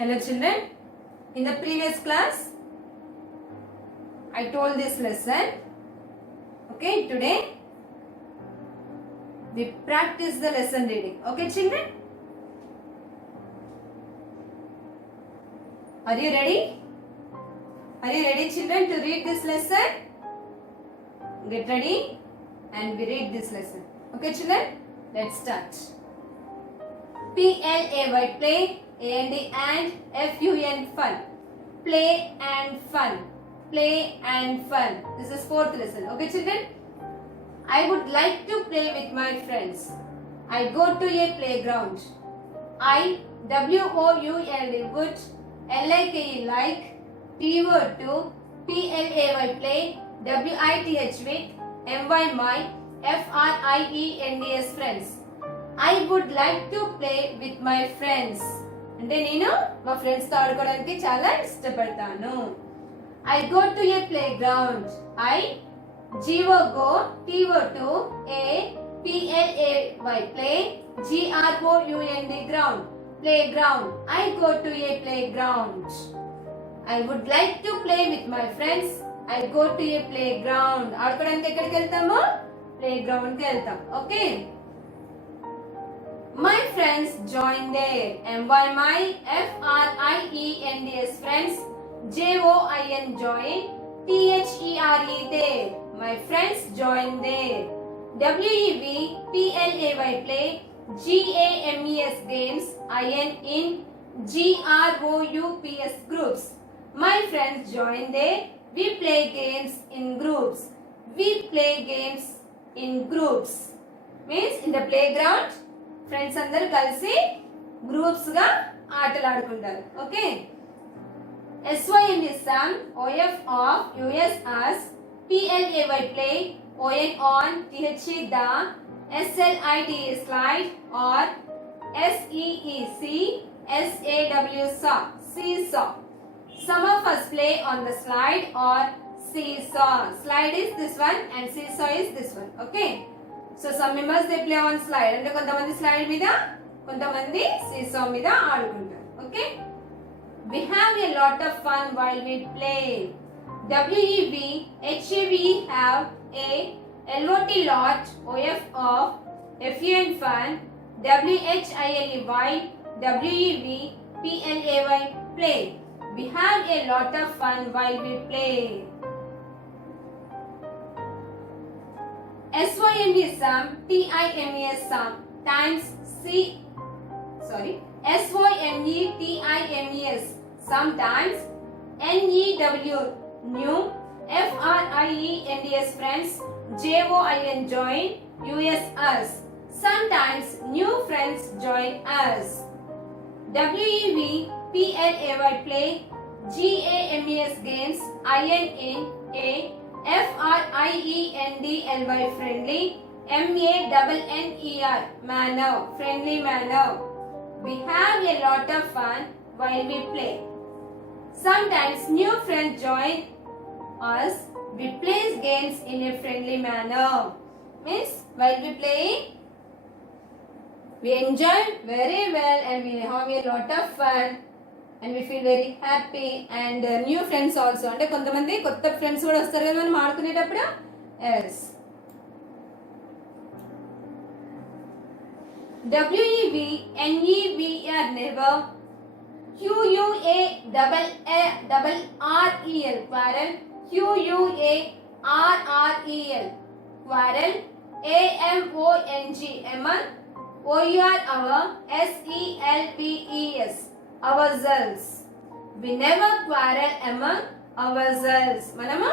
Hello children, in the previous class I told this lesson. Okay, today we practice the lesson reading. Okay children, are you ready? Are you ready children to read this lesson? Get ready and we read this lesson. Okay children, let's start. P-L-A-Y, play, A-N-D and F-U-N, fun. Play and fun. Play and fun. This is fourth lesson. Okay children? I would like to play with my friends. I go to a playground. I, W-O-U-L-D, would, L-I-K-E, like, T-word to, P-L-A-Y, play, W-I-T-H, with, M-Y, my, F-R-I-E-N-D-S, friends. I would like to play with my friends. అంటే నేను మా friends తో ఆడుకోవడానికి చాలా ఇష్టపడతాను. I go to a playground. I G-O go, T-O to, A P-L-A-Y, play, G-R-O-U-N-D, ground, playground. I go to a playground. I would like to play with my friends. I go to a playground. ఆడుకోవడానికి ఎక్కడికి వెళ్తాము? Playground కి వెళ్తాం. Okay, my friends join there. M-Y, my, F-R-I-E-N-D-S, friends, J-O-I-N, join, T-H-E-R-E, there. My friends join there. W-E-V, P-L-A-Y, play, G-A-M-E-S, games, I-N, in, G-R-O-U-P-S, groups. My friends join there. We play games in groups. We play games in groups. Means in the playground, friends అందరూ కలిసి groups గా ఆటలు ఆడుకుంటారు. Okay, SYM is sum, OF off, US us, PLAY play, ON on, THE the, SLID slide, or SEEC, SAW saw, seesaw. Some of us play on the slide or seesaw. Slide is this one and seesaw is this one. Okay. So some members they play on slide. అంటే కొంతమంది slide మీద, కొంతమంది సీసా మీద ఆడుకుంటారు. Okay, we have a lot of fun while we play. WEV HEV have a LOT lot, OF off, FUN fun, WHILE while, WEV PLAY play. We have a lot of fun while we play. SYM is sum, TIMES sum, times SYME sometimes, NEW new, FRIENDS friends, JOIN join, US us. Sometimes new friends join us. WEV PLAY play, GAMES games, IN in, A FRIENDLY friendly, MANNER manner, friendly manner. We have a lot of fun while we play. Sometimes new friends join us. We play games in a friendly manner. Means while we play, we enjoy very well and we have a lot of fun. And we feel very happy and new friends also. అంటే కొంతమంది కొత్త friends కూడా వస్తారు కదా మనం ఆడుకునేటప్పుడు. yes. WEV NEVR never, QUARREL quarrel, QUARREL quarrel, AMONG among, OUR our, SELPES ourselves. We never quarrel among ourselves. మనము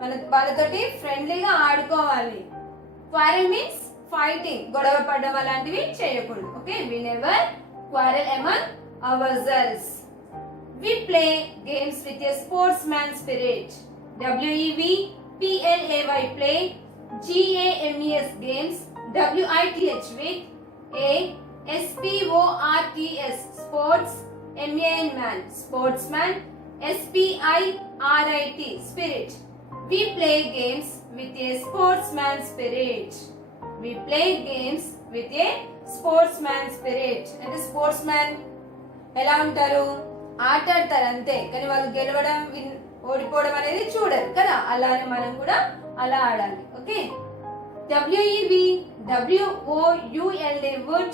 మన వాళ్ళతోటి ఫ్రెండ్లీగా ఆడుకోవాలి. quarrel means fighting, గొడవ పడడం అలాంటివి చేయకూడదు. Okay, we never quarrel among ourselves. We play games with a sportsman spirit. WEV PLAY play, GAMES games, WITH with, A SPORTS sports, MAN man, sportsman, SPIRIT spirit. We play games with a sportsman spirit. We play games with a sportsman spirit. అంటే sports man ఎలా ఉంటారు? ఆట ఆడతారు అంతే, కానీ వాళ్ళు గెలవడం ఓడిపోవడం అనేది చూడరు కదా. అలానే మనం కూడా అలా ఆడాలి. Okay, WEB, WOULD would,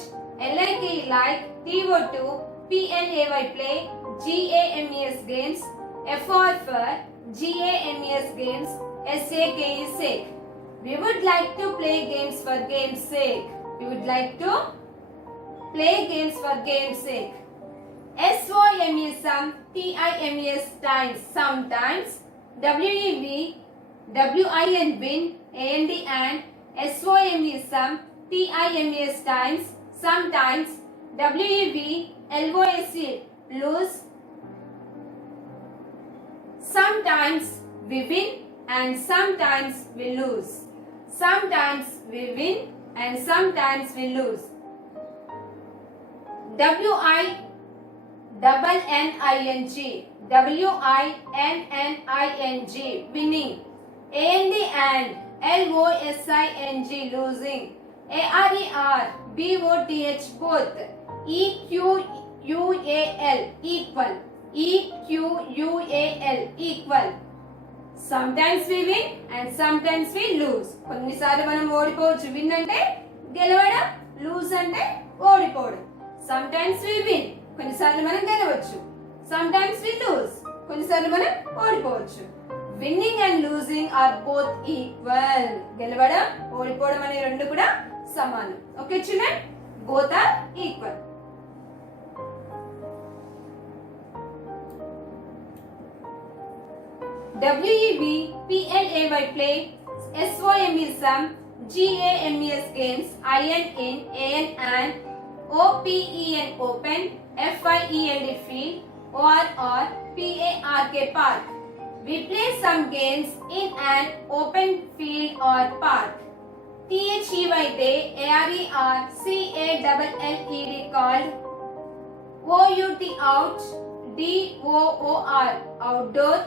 LIK like, TO2, PLAY play, GAMES games, FR for GAMES games, SAKE sake. We would like to play games for game's sake. We would like to play games for game's sake. SOME some, TIMES times, sometimes, WEB, WIN win, AND and, SOME some, TIMES times, sometimes, WEB, LOSC lose, sometimes we win and sometimes we lose. Sometimes we win and sometimes we lose. WINNING, WINNING winning, and LOSING losing, ARER BOTH both, EQUAL equal, EQUAL equal. Sometimes we win and sometimes we lose. కొన్నిసార్లు మనం ఓడిపోవచ్చు. Win అంటే గెలవడం, loose అంటే ఓడిపోవడం. Sometimes we win, కొన్నిసార్లు మనం గెలవచ్చు. Sometimes we lose, కొన్నిసార్లు మనం ఓడిపోవచ్చు. Winning and losing are both equal. గెలవడం, ఓడిపోవడం అనే రెండు కూడా సమానం. Okay children, both are equal. WEB, PLAY play, SOME some, GAMES games, INN, AN and, OPEN open, FIELD field, ORR, PARK park. We play some games in an open field or park. THEY day, ARER CALLED called, OUT out, DOOR outdoor,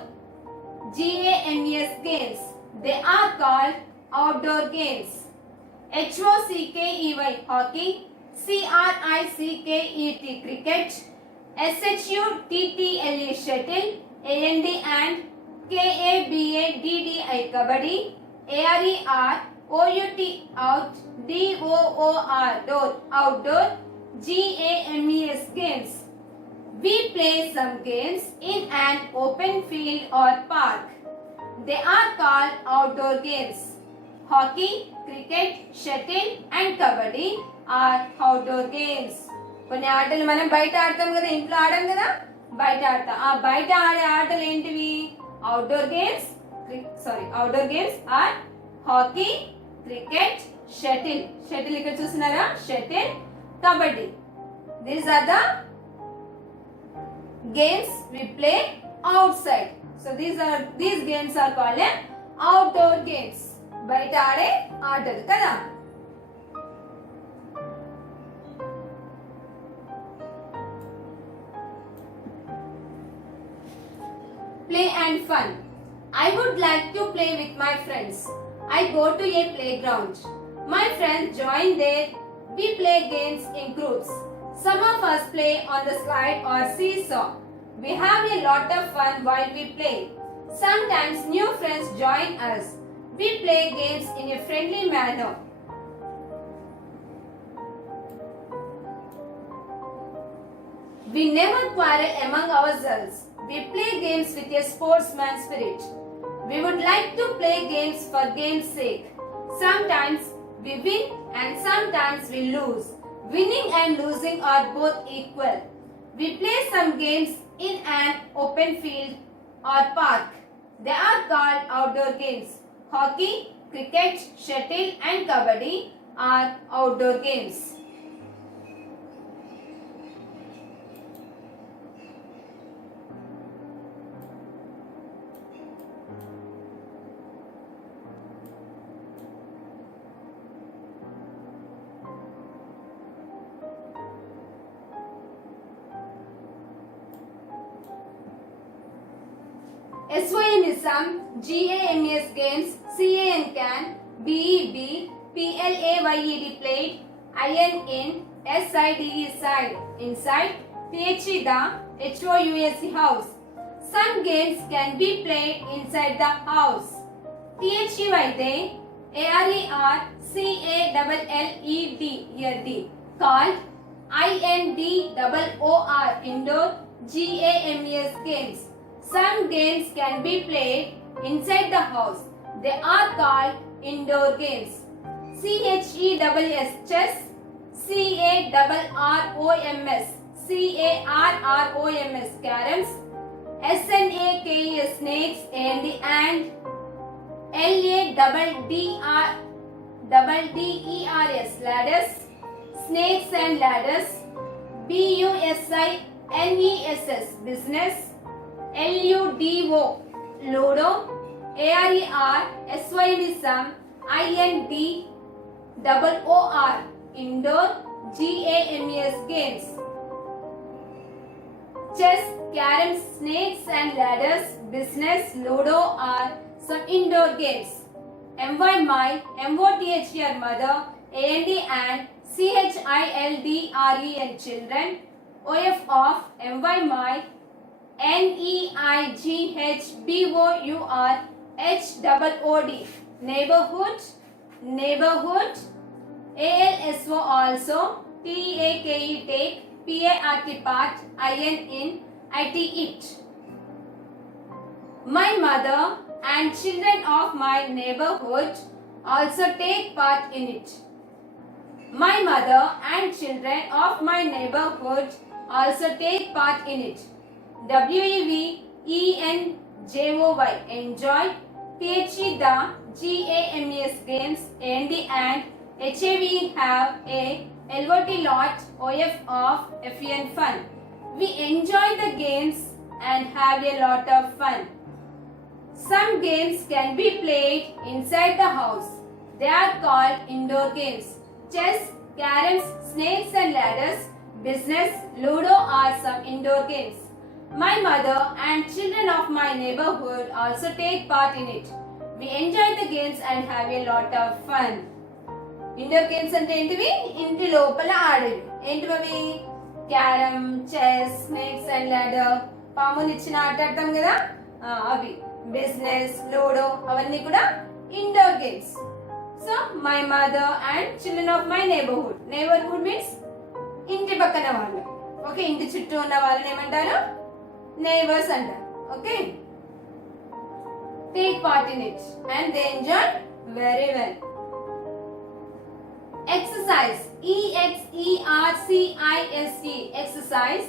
GAMES games. They are called outdoor games. HOCKEY hockey, CRICKET cricket, SHUTTLE shuttle, AND and KABADDI kabaddi, ARER OUT out, DOOR outdoor, GAMES games. We play some games in an open field or park. They are called outdoor games. Hockey, cricket, shuttle and kabaddi are outdoor games. కొన్ని ఆటలు మనం బయట ఆడతాం కదా, ఇంట్లో ఆడాం కదా, బయట ఆడతాం. ఆ బయట ఆడే ఆటలు ఏంటివి? Outdoor games. Outdoor games are hockey, cricket, shuttle. Shuttle ఇక్కడ చూస్తున్నారా? Shuttle, kabaddi. These are the games we play outside. So these games are called outdoor games. బయట ఆడే ఆటలు కదా. Play and fun. I would like to play with my friends. I go to a playground. My friends join there. We play games in groups. Some of us play on the slide or seesaw. We have a lot of fun while we play. Sometimes new friends join us. We play games in a friendly manner. We never quarrel among ourselves. We play games with a sportsman spirit. We would like to play games for game's sake. Sometimes we win and sometimes we lose. Winning and losing are both equal. We play some games in an open field or park. They are called outdoor games. Hockey, cricket, shuttle and kabaddi are outdoor games. SYM is some, GAMES games, CAN can, BEB, PLAYED played, INN, SIDE side, inside, THE the HOUSE house. Some games can be played inside the house. THE అయితే ARERCALLED here D called INDOOR indoor GAMES games. Some games can be played inside the house. They are called indoor games. CHESS chess, CARROMS caroms, SNAKES snakes and LADDERS ladders, snakes and ladders, BUSINESS business, LUDO ludo, ARERSYMISM INDOOR indoor GAMES games. Chess, caroms, snakes and ladders, business, ludo are some indoor games. MY my, MOTH your mother, AND and CHILDREN children, OF of MY my, NEIGHBOUR HOOD neighborhood, neighborhood, ALSO also, TAKE take, PART part, IN in, IT it. My mother and children of my neighborhood also take part in it. My mother and children of my neighborhood also take part in it. WEVENJOY enjoy, THE the GAMES games and HAV have a LOT lot, OF of FEN fun. We enjoy the games and have a lot of fun. Some games can be played inside the house. They are called indoor games. Chess, caroms, snakes and ladders, business, ludo are some indoor games. My mother and children of my neighborhood also take part in it. We enjoy the games and have a lot of fun. Indoor games అంటే ఏంటివి? ఇంటి లోపల ఆడేవి. ఏంటివి? Carrom, chess, snakes and ladder, పాముని ఇచ్చిన ఆట ఆడతాం కదా, అవి. బిజినెస్, లూడో అవన్నీ కూడా indoor games. So my mother and children of my neighbourhood. Neighbourhood means ఇంటి పక్కన వాళ్ళు. ఓకే, ఇంటి చుట్టూ ఉన్న వాళ్ళని ఏమంటారు? నైబర్స్ అంటారు. Okay, take part in it and they enjoy very well. Exercise, EXERCISE, exercise,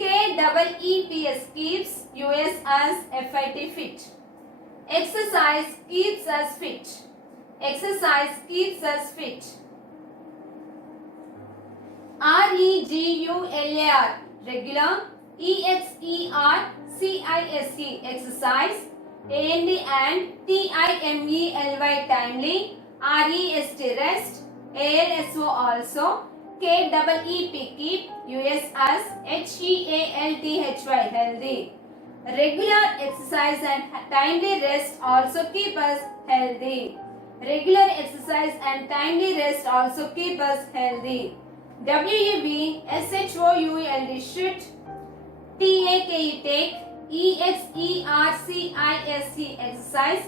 KEEPS, keeps US as FIT, fit. Exercise keeps us fit. Exercise keeps us fit. REGULAR, regular. EXERCISE, exercise. AND TIMELY, timely. REST, rest. ALSO also, KEEP, keep, US as HEALTHY, healthy. Regular exercise and timely rest also keep us healthy. Regular exercise and timely rest also keep us healthy. WEB, SHOULD, should. TAKE, take. EXERCISE, exercise.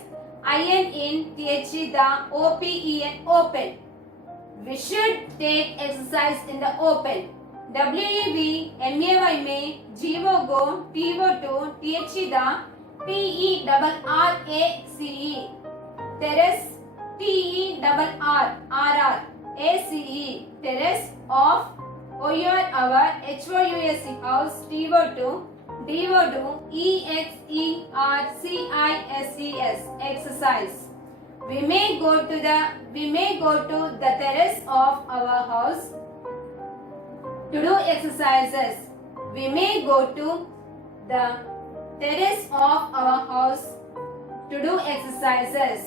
IN THE the OPEN, open. We should take exercise in the open. WEB, MAY may, GO go, TO to, THE the, TERRACE, terrace, TERRR, ACE, terrace of, OUR our, HOUSE house, TO to, DO to, EXERCISES, exercise. We may go to the terrace of our house to do exercises. We may go to the terrace of our house to do exercises.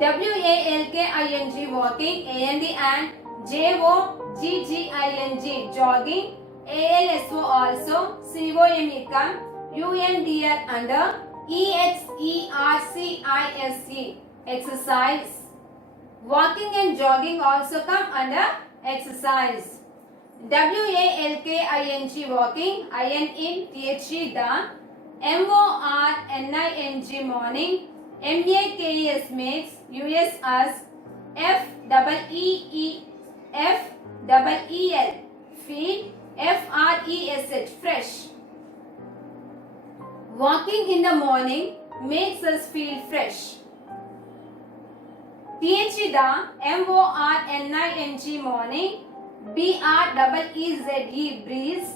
WALKING, walking. AND JOGGING, jogging. ALSO also, COME, come. UNDR, under. EXERCISE, exercise. Walking and jogging also come under exercise. W-A-L-K-I-N-G, walking, I-N in, T-H-E, the, M-O-R-N-I-N-G, morning, M-A-K-E-S, makes, U-S, us, F-E-E-F-E-E-L, feel, F-R-E-S-H, fresh. Walking in the morning makes us feel fresh. T-H-E, the, M-O-R-N-I-N-G, morning, B-R-E-E-Z-E, breeze,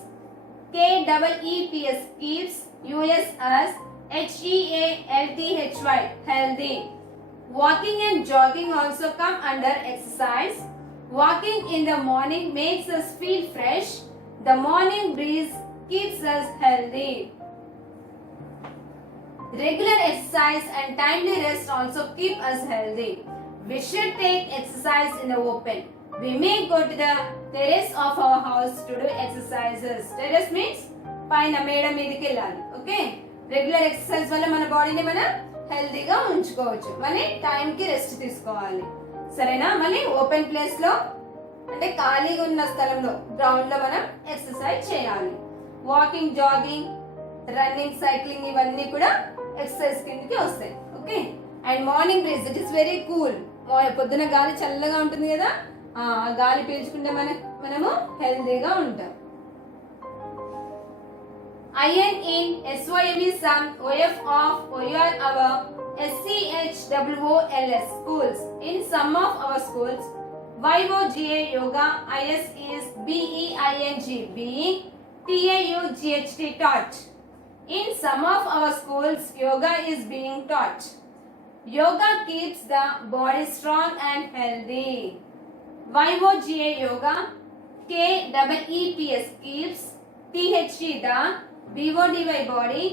K-E-E-P-S, keeps, U-S, us, H-E-A-L-T-H-Y, healthy. Walking and jogging also come under exercise. Walking in the morning makes us feel fresh. The morning breeze keeps us healthy. Regular exercise and timely rest also keep us healthy. We should take exercise in the open. We may go to the terrace of our house to do exercises. Terrace means పైన మేడ మీదకి వెళ్ళాలి. Okay, regular exercise వల్ల మన బాడీని మనం హెల్తీగా ఉంచుకోవచ్చు. మళ్ళీ టైంకి రెస్ట్ తీసుకోవాలి. సరేనా? మళ్ళీ ఓపెన్ ప్లేస్ లో అంటే ఖాళీగా ఉన్న స్థలంలో గ్రౌండ్ లో మనం ఎక్సర్సైజ్ చేయాలి. వాకింగ్, జాగింగ్, రన్నింగ్, సైక్లింగ్ ఇవన్నీ కూడా ఎక్సర్సైజ్ కిందకి వస్తాయి. Okay, and morning breeze, it is very cool. పొద్దున గాలి చల్లగా ఉంటుంది కదా, ఆ గాలి పీల్చుకుంటే మనము హెల్తీగా ఉంటాం. IN in, SYM is some, OF of, OUR our, SCHWOLS, schools. In some of our schools, YOGA, yoga, IS is BEING, being, TAUGHT, taught. In some of our schools, yoga is being taught. Yoga keeps the body strong and healthy. YOGA, yoga, KEEPS, keeps, THE, the, BODY, body,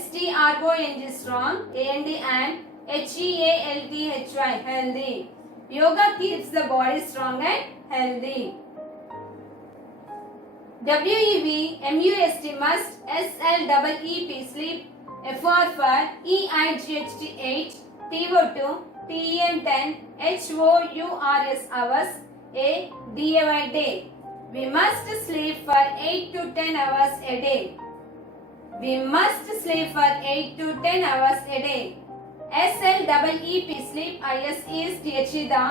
STRONG, strong, AND and HEALTHY, healthy. Yoga keeps the body strong and healthy. WEV, MUST, must, SLEEP, sleep, FR for EIGHT, 8, TO2, TEM, 10, HOURS, hours, A, DAY, day. We must sleep for 8 to 10 hours a day. We must sleep for 8 to 10 hours a day. SLEEP, sleep, IS is THE, the,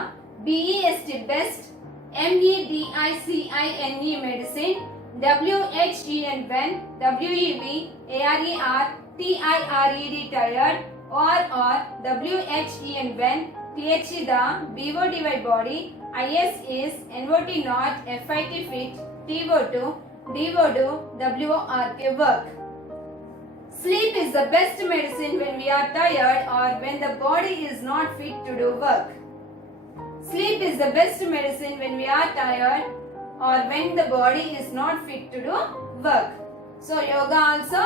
BEST, best, MEDICINE, medicine, WHEN, when, WEV, ARER, TIRED, tired, or WHEN, when, THE, the, BODY, body, IS is NOT, not, FIT, fit, TO2, DOD, WORK, work. Sleep is the best medicine when we are tired or when the body is not fit to do work. Sleep is the best medicine when we are tired or when the body is not fit to do work. So yoga also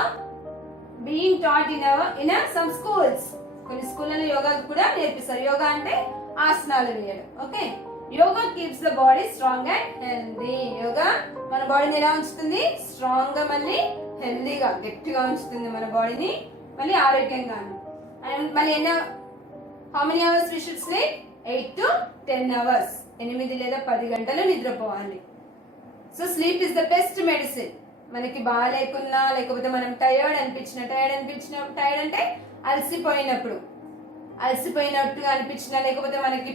being taught in some schools. కొన్ని స్కూళ్ళలో యోగా కూడా నేర్పిస్తారు. యోగా అంటే ఆసనాలు వేయడం. Okay, yoga keeps the body strong and healthy. Yoga మన బాడీని ఎలా ఉంచుతుంది? స్ట్రాంగ్ గా, మళ్ళీ హెల్దీగా, గట్టిగా ఉంచుతుంది మన బాడీని, మళ్ళీ ఆరోగ్యంగాను. అండ్ మళ్ళీ how many hours we should sleep? 8 to 10 hours, 8 లేదా 10 గంటలు నిద్రపోవాలి. So sleep is the best medicine. మనకి బాగా లేకున్నా, లేకపోతే మనం టైర్డ్ అంటే అలసిపోయినట్టుగా అనిపించినా, లేకపోతే మనకి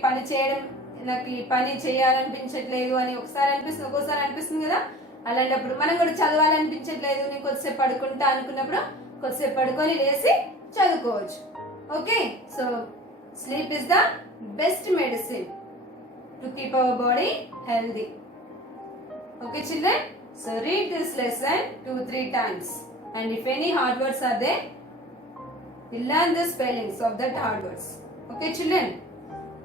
పని చేయాలనిపించట్లేదు అని ఒకసారి అనిపిస్తుంది, ఒక్కోసారి అనిపిస్తుంది కదా. అలాంటప్పుడు మనం కూడా చదవాలనిపించట్లేదు, నేను కొద్దిసేపు పడుకుంటా అనుకున్నప్పుడు కొద్దిసేపు పడుకొని లేసి చదువుకోవచ్చు. Okay, so sleep is the best medicine to keep our body healthy. Okay children, so read this lesson 2-3 times, and if any hard words are there, you learn the spellings of that hard words. Okay children.